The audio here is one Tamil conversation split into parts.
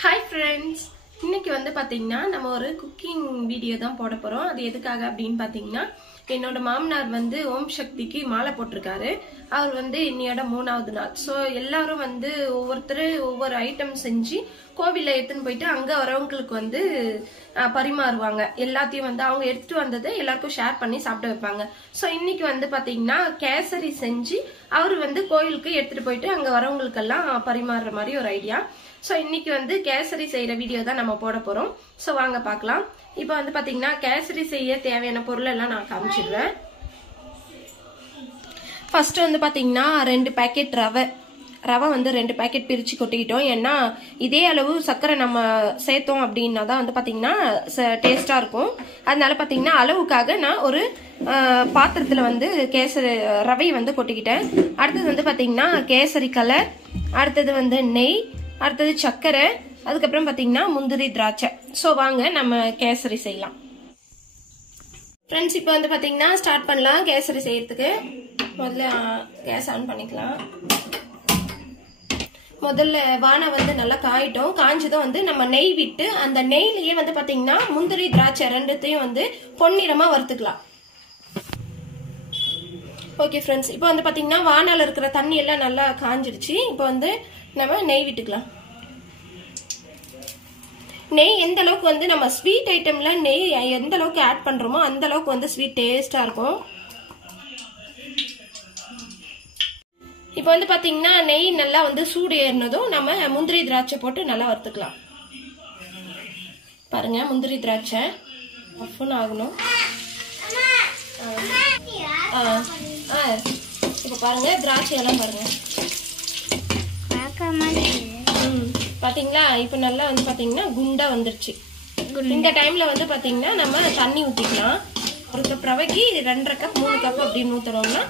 Hi friends, இன்னைக்கு வந்து பாத்தீங்கன்னா நம்ம ஒரு குக்கிங் வீடியோ தான் போட போறோம். அது எதுக்காக அப்படினு பாத்தீங்கன்னா என்னோட மாமனார் வந்து ஓம் சக்திக்கு மாலை போட்டுருக்காரு. அவர் வந்து இன்னையோட 3வது நாள். சோ எல்லாரும் வந்து ஒவ்வொருத்தர் ஒவ்வொரு ஐட்டம் செஞ்சு கோவில்ல எடுத்துன்னு போயிட்டு அங்க வரவங்களுக்கு வந்து பரிமாறுவாங்க. எல்லாத்தையும் வந்து அவங்க எடுத்துட்டு வந்ததை எல்லாருக்கும் ஷேர் பண்ணி சாப்பிட வைப்பாங்க. சோ இன்னைக்கு வந்து பாத்தீங்கன்னா கேசரி செஞ்சு அவர் வந்து கோயிலுக்கு எடுத்துட்டு போயிட்டு அங்க வரவங்களுக்கு எல்லாம் பரிமாறுற மாதிரி ஒரு ஐடியா. சோ இன்னைக்கு வந்து கேசரி செய்யற வீடியோ தான் நம்ம போட போறோம். சோ வாங்க பார்க்கலாம். இப்போ வந்து பாத்தீங்கன்னா கேசரி செய்ய தேவையான பொருள் எல்லாம் நான் காமிச்சிடுறேன். ஃபர்ஸ்ட் வந்து பாத்தீங்கன்னா 2 பாக்கெட் ரவை வந்து 2 பாக்கெட் பிரிச்சு கொட்டிக்கிட்டோம். ஏன்னா இதே அளவு சர்க்கரை நம்ம சேர்த்தோம் அப்படின்னா தான் வந்து பாத்தீங்கன்னா டேஸ்டா இருக்கும். அதனால பாத்தீங்கன்னா அளவுக்காக நான் ஒரு பாத்திரத்துல வந்து ரவை வந்து கொட்டிக்கிட்டேன். அடுத்தது வந்து பாத்தீங்கன்னா கேசரி கலர், அடுத்தது வந்து நெய், அடுத்தது சர்க்கரை, அதுக்கப்புறம் பாத்தீங்கன்னா முந்திரி திராட்சை. சோ வாங்க நம்ம கேசரி செய்யலாம். ஃப்ரெண்ட்ஸ் இப்போ வந்து பாத்தீங்கன்னா ஸ்டார்ட் பண்ணலாம் கேசரி செய்யறதுக்கு. முதல்ல கேஸ் ஆன் பண்ணிக்கலாம். முதல்ல வானம் வந்து நல்லா காயிட்டோம். காஞ்சதும் வந்து நம்ம நெய் விட்டு அந்த நெய்லயே வந்து பாத்தீங்கன்னா முந்திரி திராட்சை ரெண்டுத்தையும் வந்து பொன்னிறமா வறுத்துக்கலாம். ஓகே ஃப்ரெண்ட்ஸ், இப்போ வந்து பாத்தீங்கன்னா வானால இருக்கிற தண்ணி எல்லாம் நல்லா காஞ்சிடுச்சு. இப்போ வந்து நம்ம நெய் விட்டுக்கலாம். நெய் எந்த அளவுக்கு வந்து நம்ம ஸ்வீட் ஐட்டம்ல நெய் எந்த அளவுக்கு ஆட் பண்றோமோ அந்த அளவுக்கு வந்து ஸ்வீட் டேஸ்டா இருக்கும். இப்போ வந்து பாத்தீங்கன்னா நெய் நல்லா வந்து சூடு ஏறினதும் நம்ம முந்திரி திராட்சை போட்டு நல்லா வறுத்துக்கலாம். பாருங்க முந்திரி திராட்சை ஆஃப்னு ஆகணும். இப்போ பாருங்க திராட்சை எல்லாம் பாருங்க பாத்தீங்களா. இப்ப நல்லா வந்து பாத்தீங்கன்னா குண்டா வந்துருச்சு. இந்த டைம்ல வந்து பாத்தீங்கன்னா நம்ம தண்ணி ஊத்திக்கலாம். ஒரு கப் ரவைக்கு 2.5 கப் 3 கப் அப்படின்னு ஊத்துறோம்னா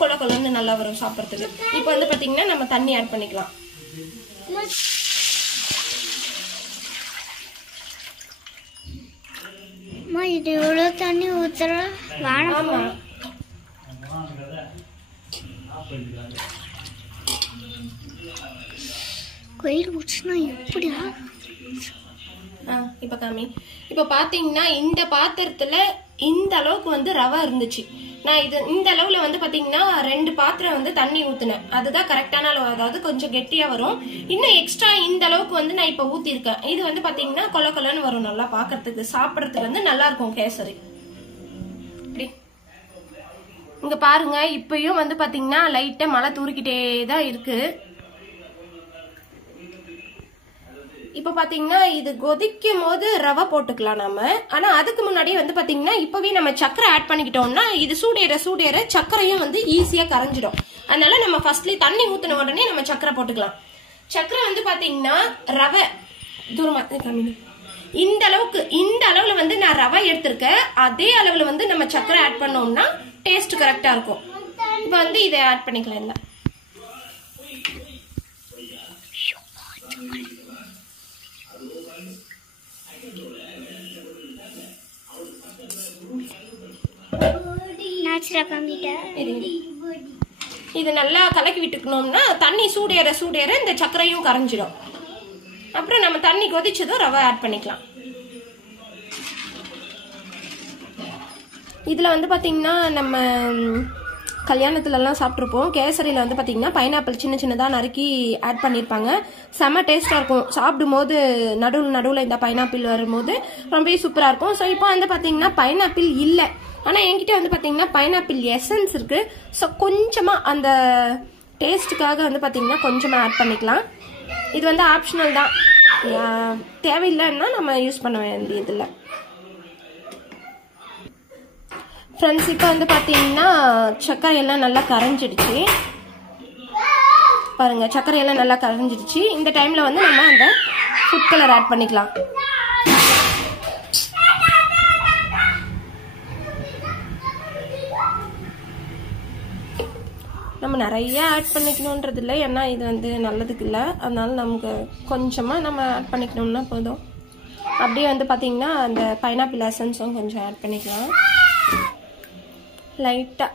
கொல கொலன்னு நல்லா வரும் சாப்பிடறதுக்கு. இப்ப வந்து பாத்தீங்கன்னா நம்ம தண்ணி ஆட் பண்ணிக்கலாம். இது எவ்வளவு தண்ணி ஊத்துற? ஆமா கோயில் ஊற்றுனா எப்படியா? இப்ப காமி. இப்ப பாத்தீங்கன்னா இந்த பாத்திரத்துல இந்த அளவுக்கு வந்து ரவை இருந்துச்சு. நான் இது இந்த அளவுல வந்து பாத்தீங்கன்னா 2 பாத்திரம் வந்து தண்ணி ஊத்துனேன். அதுதான் கரெக்டான அளவு. அதாவது கொஞ்சம் கெட்டியா வரும். இன்னும் எக்ஸ்ட்ரா இந்த அளவுக்கு வந்து நான் இப்ப ஊத்திருக்கேன். இது வந்து பாத்தீங்கன்னா கொல கொலன்னு வரும். நல்லா பாக்குறதுக்கு சாப்பிடறதுக்கு வந்து நல்லா இருக்கும் கேசரி. இப்படி இங்க பாருங்க. இப்பயும் வந்து பாத்தீங்கன்னா லைட்டா மழை தூரிக்கிட்டே தான் இருக்கு. இப்ப பாத்தீங்கன்னா இது கொதிக்கும் போது ரவை போட்டுக்கலாம் நம்ம. ஆனா அதுக்கு முன்னாடி வந்து பாத்தீங்கன்னா இப்பவே நம்ம சக்கரை ஆட் பண்ணிக்கிட்டோம்னா இது சூடேற சக்கரையும் வந்து ஈஸியா கரைஞ்சிடும். அதனால நம்ம ஃபர்ஸ்ட்லி தண்ணி ஊத்தின உடனே நம்ம சக்கரை போட்டுக்கலாம். சக்கரை வந்து பாத்தீங்கன்னா ரவை தூரமா இந்த அளவுல வந்து நான் ரவை எடுத்திருக்கேன். அதே அளவுல வந்து நம்ம சக்கரை ஆட் பண்ணோம்னா டேஸ்ட் கரெக்டா இருக்கும். இப்ப வந்து இதை ஆட் பண்ணிக்கலாம். இல்ல இது நல்லா கலக்கி விட்டுக்கணும்னா தண்ணி சூடேற இந்த சக்கரையும் கரைஞ்சிடும். அப்புறம் நம்ம தண்ணி கொதிச்சதும் ரவை ஆட் பண்ணிக்கலாம். இதுல வந்து பாத்தீங்கன்னா நம்ம கல்யாணத்துல எல்லாம் சாப்பிட்டுருப்போம். கேசரியில வந்து பாத்தீங்கன்னா பைனாப்பிள் சின்ன சின்னதா நறுக்கி ஆட் பண்ணிருப்பாங்க. செம்ம டேஸ்டா இருக்கும். சாப்பிடும் போது நடுவுல இந்த பைனாப்பிள் வரும்போது ரொம்ப சூப்பரா இருக்கும். ஸோ இப்போ வந்து பாத்தீங்கன்னா பைனாப்பிள் இல்ல. ஆனா என்கிட்ட வந்து பாத்தீங்கன்னா பைனாப்பிள் எசன்ஸ் இருக்கு. ஸோ கொஞ்சமா அந்த டேஸ்டுக்காக வந்து பாத்தீங்கன்னா கொஞ்சமா ஆட் பண்ணிக்கலாம். இது வந்து ஆப்ஷனல் தான். தேவையில்லைன்னா நம்ம யூஸ் பண்ண வேண்டியது இல்லை. ஃப்ரெண்ட்ஸ் இப்போ வந்து பாத்தீங்கன்னா சர்க்கரை எல்லாம் நல்லா கரைஞ்சிடுச்சு. பாருங்க சர்க்கரை எல்லாம் நல்லா கரைஞ்சிடுச்சு. இந்த டைம்ல வந்து நம்ம அந்த ஃபுட் கலர் ஆட் பண்ணிக்கலாம். நம்ம நிறைய ஆட் பண்ணிக்கணும்ன்றது இல்லை. ஏன்னா இது வந்து நல்லதுக்கு இல்லை. அதனால நமக்கு கொஞ்சமா நம்ம ஆட் பண்ணிக்கணும்னா போதும். அப்படியே வந்து பாத்தீங்கன்னா அந்த பைனாப்பிள் எசன்ஸும் கொஞ்சம் ஆட் பண்ணிக்கலாம். லைட்டா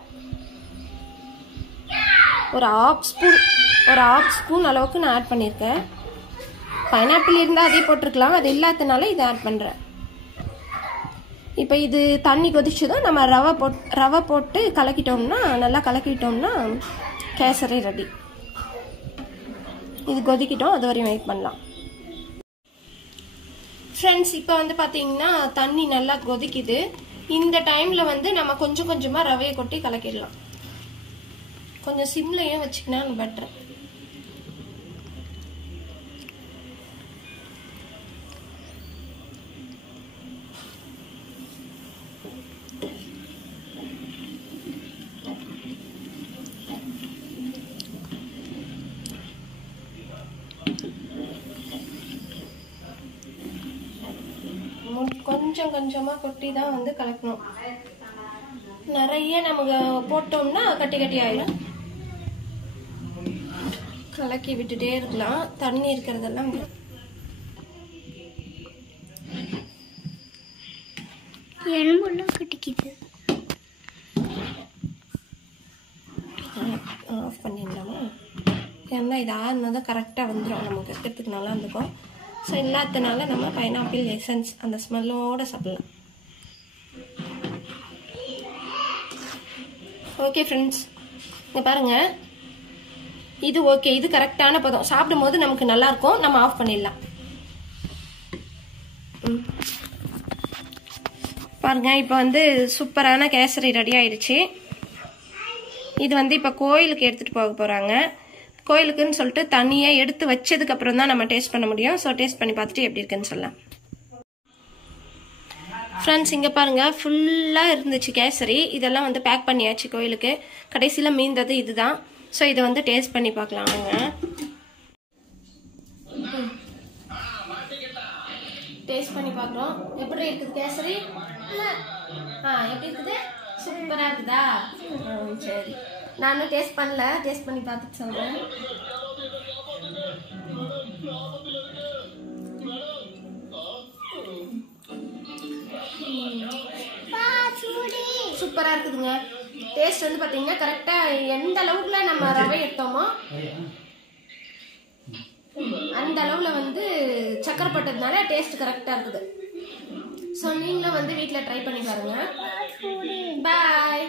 ஒரு 1/2 ஸ்பூன் அளவுக்கு நான் ஆட் பண்ணியிருக்கேன். பைனாப்பிள் இருந்தால் அதே போட்டிருக்கலாம், அது இல்லாதனால இதை ஆட் பண்ணுறேன். இப்போ இது தண்ணி கொதிச்சதும் நம்ம ரவை போட்டு கலக்கிட்டோம்னா, நல்லா கலக்கிட்டோம்னா கேசரி ரெடி. இது கொதிக்கிட்டோம், அது வரையும் வெயிட் பண்ணலாம். ஃப்ரெண்ட்ஸ், இப்போ வந்து பார்த்தீங்கன்னா தண்ணி நல்லா கொதிக்குது. இந்த டைமில் வந்து நம்ம கொஞ்சம் கொஞ்சமாக ரவையை கொட்டி கலக்கிடலாம். கொஞ்சம் சிம்லையும் வச்சுக்கினா பெட்டர். கொஞ்சம் கொஞ்சமாக கொட்டி தான் வந்து கலக்கணும். நிறைய நமக்கு போட்டோம்னா கட்டி கட்டி ஆயிடும். கலக்கி விட்டுட்டே இருக்கலாம். தண்ணி இருக்கிறதெல்லாம் எலும்பெல்லாம் கட்டிக்குது. ஆஃப் பண்ணிடலாமா? ஏன்னா இது ஆறுனதான் கரெக்டாக வந்துடும், நமக்கு எடுத்துக்கு நல்லா இருந்துக்கும். ஸோ இல்லாதனால நம்ம பைனாப்பிள் எசன்ஸ் அந்த ஸ்மெல்லோடு சாப்பிடலாம். ஓகே ஃப்ரெண்ட்ஸ், இங்கே பாருங்கள், இது ஓகே, இது கரெக்டான பதம். சாப்பிடும் போது நமக்கு நல்லாயிருக்கும். நம்ம ஆஃப் பண்ணிடலாம். பாருங்க, இப்போ வந்து சூப்பரான கேசரி ரெடி ஆயிடுச்சு. இது வந்து இப்போ கோயிலுக்கு எடுத்துகிட்டு போக போகிறாங்க. கோயிலுக்குன்னு சொல்லிட்டு தண்ணியாக எடுத்து வச்சதுக்கு அப்புறம் தான் நம்ம டேஸ்ட் பண்ண முடியும். ஸோ டேஸ்ட் பண்ணி பார்த்துட்டு எப்படி இருக்குன்னு சொல்லலாம். ஃப்ரெண்ட்ஸ், இங்கே பாருங்கள், ஃபுல்லாக இருந்துச்சு கேசரி. இதெல்லாம் வந்து பேக் பண்ணியாச்சு கோயிலுக்கு. கடைசியில் மீந்தது இதுதான். ஸோ இதை வந்து டேஸ்ட் பண்ணி பார்க்கலாம். டேஸ்ட் பண்ணி பார்க்குறோம். எப்படி இருக்குது கேசரி? எப்படி இருக்குது? சூப்பராக இருக்குதா? சரி, நானும் டேஸ்ட் பண்ணல, டேஸ்ட் பண்ணி பார்த்துட்டு சொல்கிறேன். சூப்பராக இருக்குதுங்க. டேஸ்ட் வந்து பார்த்தீங்கன்னா கரெக்டாக எந்த அளவுக்குல நம்ம ரவை எடுத்தோமோ அந்த அளவில் வந்து சக்கரை போட்டதுனால டேஸ்ட் கரெக்டாக இருக்குது. ஸோ நீங்களும் வந்து வீட்டில் ட்ரை பண்ணி பாருங்க. பாய்.